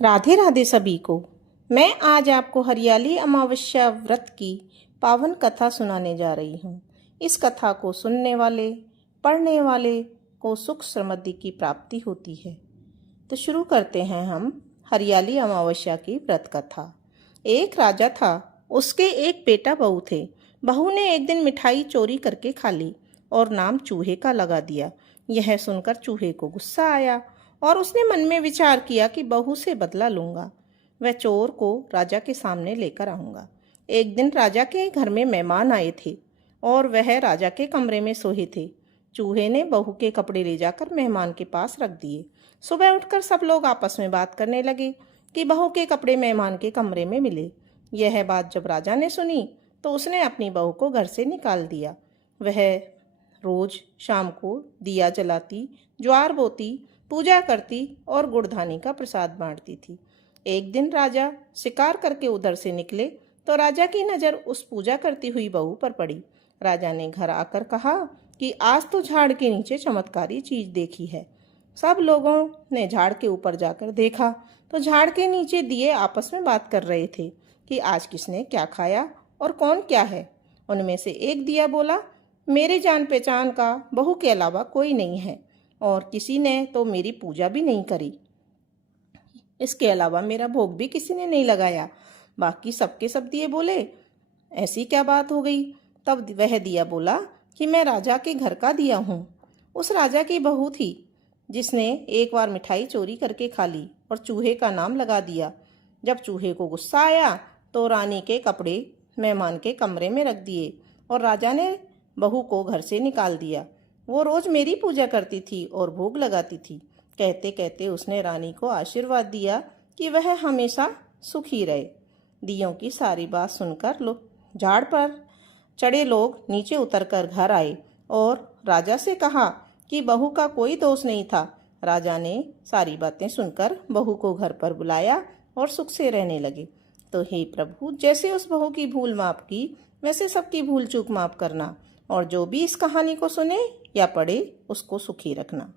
राधे राधे सभी को। मैं आज आपको हरियाली अमावस्या व्रत की पावन कथा सुनाने जा रही हूँ। इस कथा को सुनने वाले, पढ़ने वाले को सुख समृद्धि की प्राप्ति होती है। तो शुरू करते हैं हम हरियाली अमावस्या की व्रत कथा। एक राजा था, उसके एक बेटा बहू थे। बहू ने एक दिन मिठाई चोरी करके खा ली और नाम चूहे का लगा दिया। यह सुनकर चूहे को गुस्सा आया और उसने मन में विचार किया कि बहू से बदला लूंगा। वह चोर को राजा के सामने लेकर आऊंगा। एक दिन राजा के घर में मेहमान आए थे और वह राजा के कमरे में सोए थे। चूहे ने बहू के कपड़े ले जाकर मेहमान के पास रख दिए। सुबह उठकर सब लोग आपस में बात करने लगे कि बहू के कपड़े मेहमान के कमरे में मिले। यह बात जब राजा ने सुनी तो उसने अपनी बहू को घर से निकाल दिया। वह रोज शाम को दिया जलाती, ज्वार बोती, पूजा करती और गुड़धानी का प्रसाद बांटती थी। एक दिन राजा शिकार करके उधर से निकले तो राजा की नज़र उस पूजा करती हुई बहू पर पड़ी। राजा ने घर आकर कहा कि आज तो झाड़ के नीचे चमत्कारी चीज देखी है। सब लोगों ने झाड़ के ऊपर जाकर देखा तो झाड़ के नीचे दिए आपस में बात कर रहे थे कि आज किसने क्या खाया और कौन क्या है। उनमें से एक दिया बोला, मेरी जान पहचान का बहू के अलावा कोई नहीं है और किसी ने तो मेरी पूजा भी नहीं करी। इसके अलावा मेरा भोग भी किसी ने नहीं लगाया। बाकी सबके सब दिए बोले, ऐसी क्या बात हो गई। तब वह दिया बोला कि मैं राजा के घर का दिया हूँ। उस राजा की बहू थी जिसने एक बार मिठाई चोरी करके खा ली और चूहे का नाम लगा दिया। जब चूहे को गुस्सा आया तो रानी के कपड़े मेहमान के कमरे में रख दिए और राजा ने बहू को घर से निकाल दिया। वो रोज मेरी पूजा करती थी और भोग लगाती थी। कहते कहते उसने रानी को आशीर्वाद दिया कि वह हमेशा सुखी रहे। दियों की सारी बात सुनकर झाड़ पर चढ़े लोग नीचे उतरकर घर आए और राजा से कहा कि बहू का कोई दोष नहीं था। राजा ने सारी बातें सुनकर बहू को घर पर बुलाया और सुख से रहने लगे। तो हे प्रभु, जैसे उस बहू की भूल माफ की वैसे सबकी भूल चूक माफ करना और जो भी इस कहानी को सुने या पढ़े उसको सुखी रखना।